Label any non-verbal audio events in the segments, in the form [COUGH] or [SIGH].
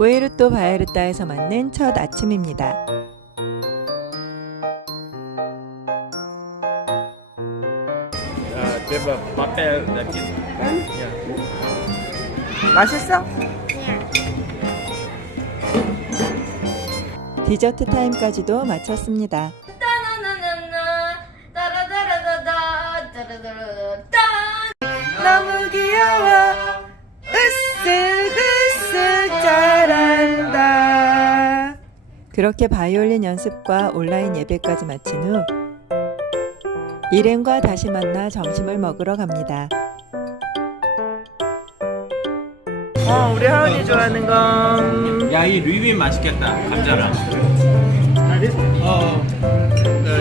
부에르토 바에르타에서 맞는 첫 아침입니다. Yeah. 맛있어? 디저트 타임까지도 마쳤습니다. 따나나나나 따라따라다다 따라따라다 그렇게 바이올린 연습과 온라인 예배까지 마친 후 일행과 다시 만나 점심을 먹으러 갑니다. 어 우리 하은이 좋아하는 건 야, 이 루이빈 맛있겠다. 감자랑. 어.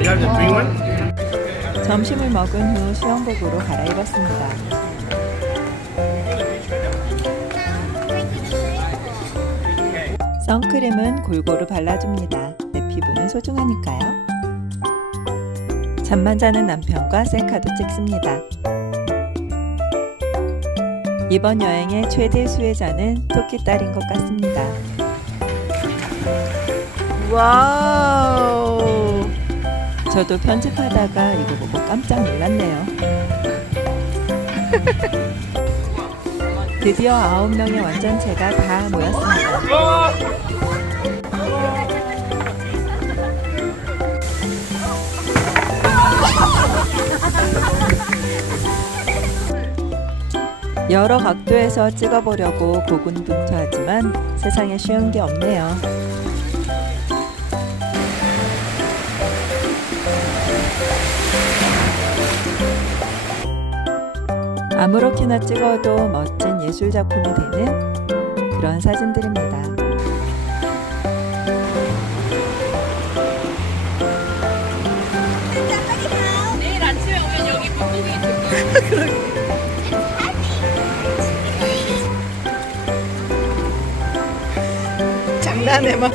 Green one? 점심을 먹은 후 수영복으로 갈아입었습니다. 선크림은 골고루 발라줍니다. 내 피부는 소중하니까요. 잠만 자는 남편과 셀카도 찍습니다. 이번 여행의 최대 수혜자는 토끼 딸인 것 같습니다. 와우 저도 편집하다가 이거 보고 깜짝 놀랐네요. [LAUGHS] 드디어 아홉 명의 완전체가 다 모였습니다. 여러 각도에서 찍어보려고 고군분투하지만 세상에 쉬운 게 없네요. 아무렇게나 찍어도 멋진 예술 작품이 되는 그런 사진들입니다. 내일 아침에 오면 여기 물고기 있을 거야. [LAUGHS] 장난해 막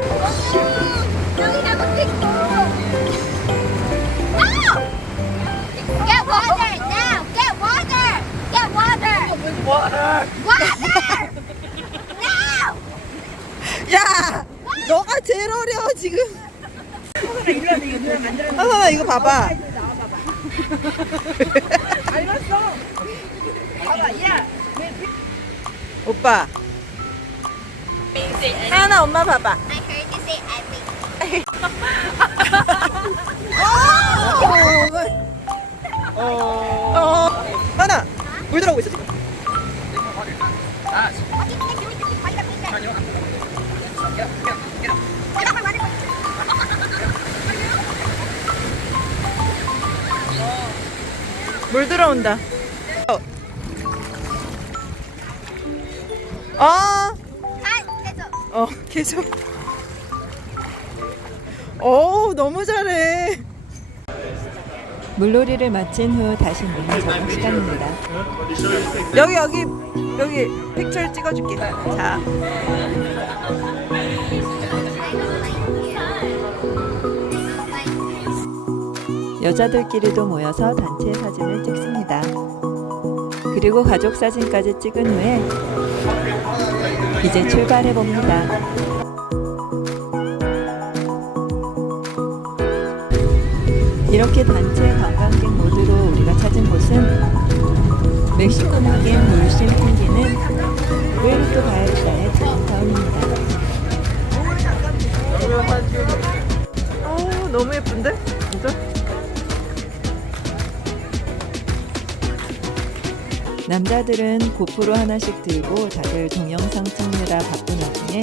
야 너가 제일 어려 지금. 하선아 이거 봐봐. 오빠. 하나 엄마 봐봐. I heard you say epic. 어. 하나 물 들어오고 있어 지금 물 들어온다. 어. 어, 어 계속. 어 너무 잘해 물놀이를 마친 후 다시 문을 저녁 시간입니다. 여기 여기 여기 픽처를 찍어줄게 자 여자들끼리도 모여서 단체 사진을 찍습니다. 그리고 가족 사진까지 찍은 후에 이제 출발해 봅니다. 이렇게 단체 관광객 모드로 우리가 찾은 곳은 멕시코 무기의 물씬 풍기는 부에르토 바에르타의 다운타운입니다. 어, 너무 예쁜데? 진짜? 남자들은 고프로 하나씩 들고 다들 동영상 찍느라 바쁜 와중에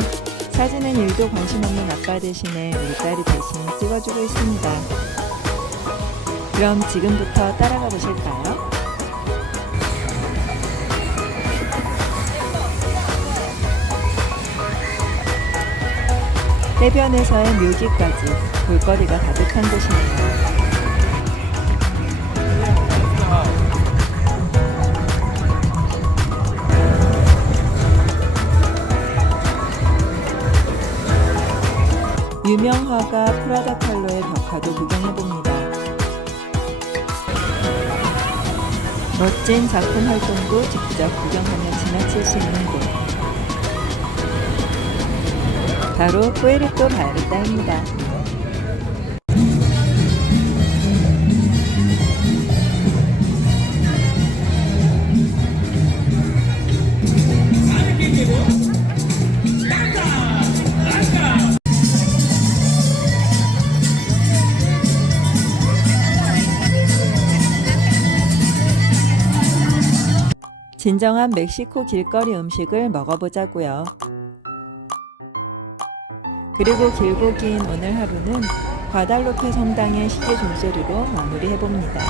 사진은 일도 관심 없는 아빠 대신에 우리 딸이 대신 찍어주고 있습니다. 그럼 지금부터 따라가 보실까요? 해변에서의 묘기까지 볼거리가 가득한 곳이네요. 유명 화가 프라다 칼로의 벽화도 구경해봅니다. 멋진 작품 활동도 직접 구경하며 지나칠 수 있는 곳. 바로 뿌에르토 바르타입니다. 진정한 멕시코 길거리 음식을 먹어보자고요. 그리고 길고 긴 오늘 하루는 과달로페 성당의 시계 종소리로 마무리해봅니다.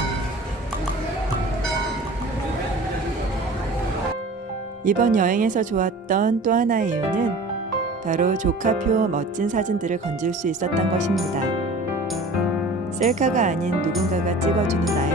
이번 여행에서 좋았던 또 하나의 이유는 바로 조카표 멋진 사진들을 건질 수 있었던 것입니다. 셀카가 아닌 누군가가 찍어주는 나의